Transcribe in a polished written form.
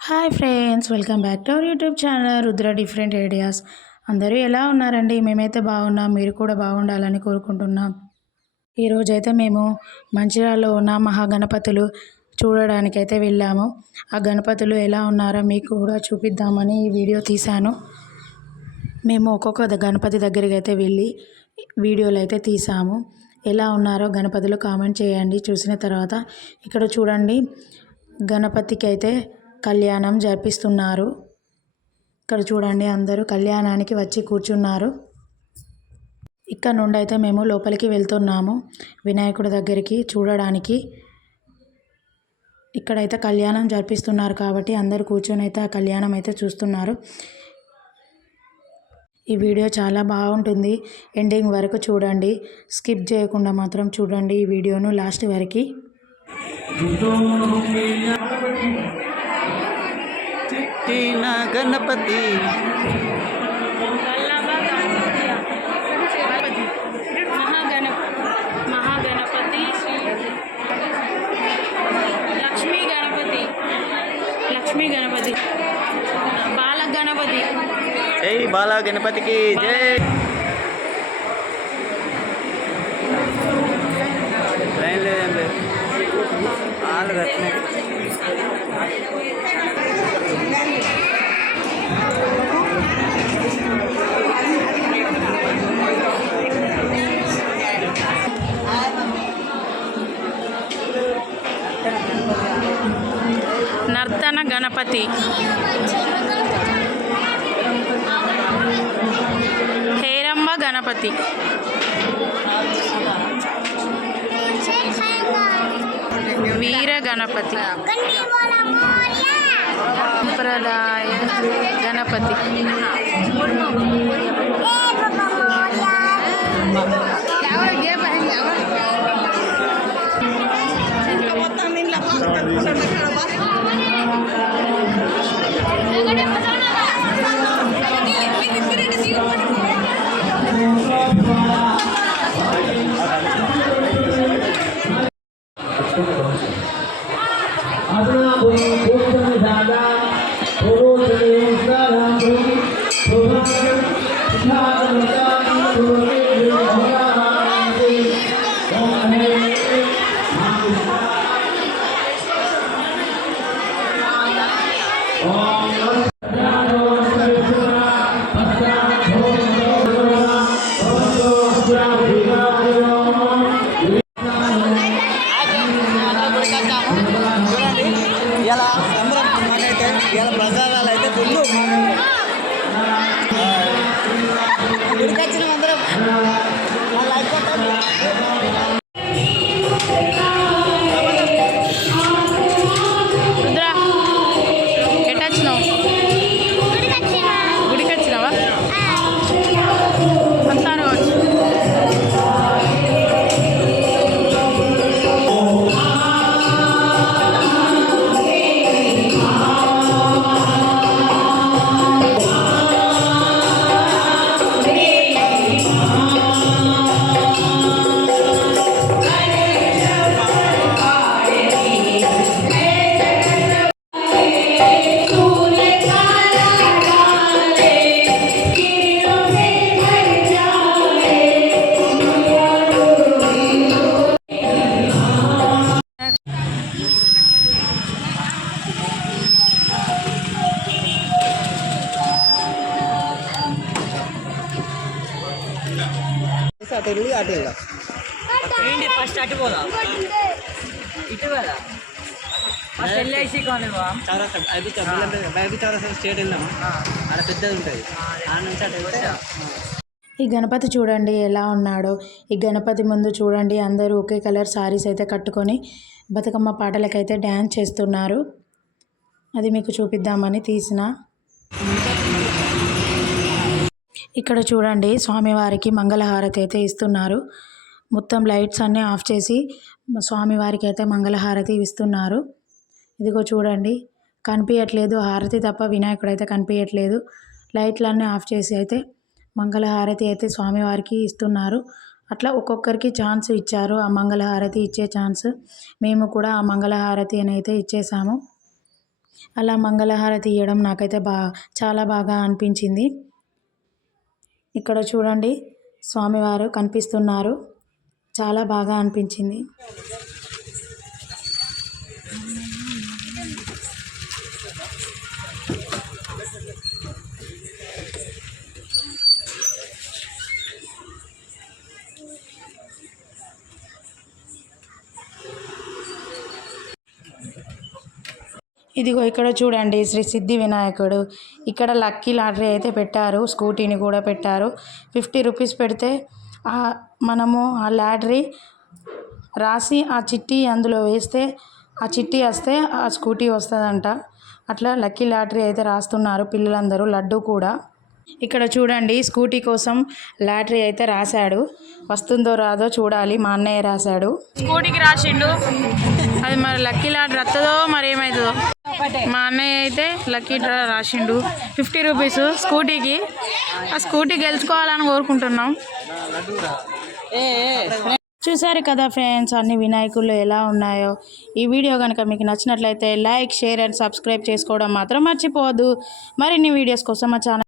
Hi friends, welcome back to our YouTube channel Rudra different ideas. అందరూ ఎలా ఉన్నారండి? మేమైతే బాగున్నాం. మీరు కూడా బాగుండాలని కోరుకుంటున్నాం. ఈరోజైతే మేము మంచిర్యాలలో ఉన్న మహాగణపతులు చూడడానికైతే వెళ్ళాము. ఆ గణపతులు ఎలా ఉన్నారో మీకు కూడా చూపిద్దామని ఈ వీడియో తీశాను. మేము ఒక్కొక్క గణపతి దగ్గరికి అయితే వెళ్ళి వీడియోలు అయితే తీసాము. ఎలా ఉన్నారో గణపతులు కామెంట్ చేయండి చూసిన తర్వాత. ఇక్కడ చూడండి, గణపతికి అయితే కళ్యాణం జరిపిస్తున్నారు. ఇక్కడ చూడండి, అందరూ కళ్యాణానికి వచ్చి కూర్చున్నారు. ఇక్కడ నుండి అయితే మేము లోపలికి వెళ్తున్నాము వినాయకుడి దగ్గరికి చూడడానికి. ఇక్కడైతే కళ్యాణం జరిపిస్తున్నారు కాబట్టి అందరూ కూర్చొని అయితే ఆ కళ్యాణం అయితే చూస్తున్నారు. ఈ వీడియో చాలా బాగుంటుంది, ఎండింగ్ వరకు చూడండి, స్కిప్ చేయకుండా మాత్రం చూడండి ఈ వీడియోను లాస్ట్ వరకు. గణపతి మహాగణపతి లక్ష్మీ గణపతి బాల గణపతి. జై బాల గణపతికి జై. లైన్ లేదండి, వాళ్ళు రత్న నర్తన గణపతి, హేరమ్మ గణపతి, వీర గణపతి, సంప్రదాయ గణపతి, ఇలా అందరం మనైతే ఇలా ప్రసాదాలు అయితే ఫుల్ ఉడికొచ్చినాం అందరం. లైక్ కొట్టండి. రుద్ర ఎట్టొచ్చినావు? గుడికి వచ్చినావా? వస్తాను కావచ్చు. ఫస్ట్ అటు పోదా, ఇటు కదా స్టేట్ వెళ్దాము, అక్కడ పెద్దది ఉంటుంది, ఆ నుంచి అటు. ఈ గణపతి చూడండి ఎలా ఉన్నాడో. ఈ గణపతి ముందు చూడండి, అందరూ ఒకే కలర్ సారీస్ అయితే కట్టుకొని బతుకమ్మ పాటలకైతే డ్యాన్స్ చేస్తున్నారు. అది మీకు చూపిద్దామని తీసిన. ఇక్కడ చూడండి, స్వామివారికి మంగళహారతి అయితే ఇస్తున్నారు. మొత్తం లైట్స్ అన్నీ ఆఫ్ చేసి స్వామివారికి అయితే మంగళహారతి ఇస్తున్నారు. ఇదిగో చూడండి, కనిపించట్లేదు హారతి తప్ప, వినాయకుడు అయితే కనిపించట్లేదు. లైట్లన్నీ ఆఫ్ చేసి అయితే మంగళహారతి అయితే స్వామివారికి ఇస్తున్నారు. అట్లా ఒక్కొక్కరికి ఛాన్స్ ఇచ్చారు ఆ మంగళహారతి ఇచ్చే ఛాన్స్. మేము కూడా ఆ మంగళహారతి అని అయితే ఇచ్చేసాము. అలా మంగళహారతి ఇవ్వడం నాకైతే చాలా బాగా అనిపించింది. ఇక్కడ చూడండి స్వామివారు కనిపిస్తున్నారు, చాలా బాగా అనిపించింది. ఇదిగో ఇక్కడ చూడండి శ్రీ సిద్ధి వినాయకుడు. ఇక్కడ లక్కీ లాటరీ అయితే పెట్టారు, స్కూటీని కూడా పెట్టారు. 50 రూపీస్ పెడితే మనము ఆ లాటరీ రాసి ఆ చిట్టి అందులో వేస్తే ఆ చిట్టి వస్తే ఆ స్కూటీ వస్తుందంట. అట్లా లక్కీ లాటరీ అయితే రాస్తున్నారు పిల్లలందరూ, లడ్డు కూడా. ఇక్కడ చూడండి స్కూటీ కోసం లాటరీ అయితే రాశాడు, వస్తుందో రాదో చూడాలి. మా అన్నయ్య రాశాడు, స్కూటీకి రాసిండు. అది మరి లక్కీ లాటరీ వస్తుందో మరి ఏమవుతుందో. మా అన్నయ్య అయితే లక్కీ డ్రా రాసిండు 50 రూపీస్ స్కూటీకి. ఆ స్కూటీ గెలుచుకోవాలని కోరుకుంటున్నాం. చూసారు కదా ఫ్రెండ్స్, అన్ని వినాయకులు ఎలా ఉన్నాయో. ఈ వీడియో కనుక మీకు నచ్చినట్లయితే లైక్, షేర్ అండ్ సబ్స్క్రైబ్ చేసుకోవడం మాత్రం మర్చిపోవద్దు. మరిన్ని వీడియోస్ కోసం మా ఛానల్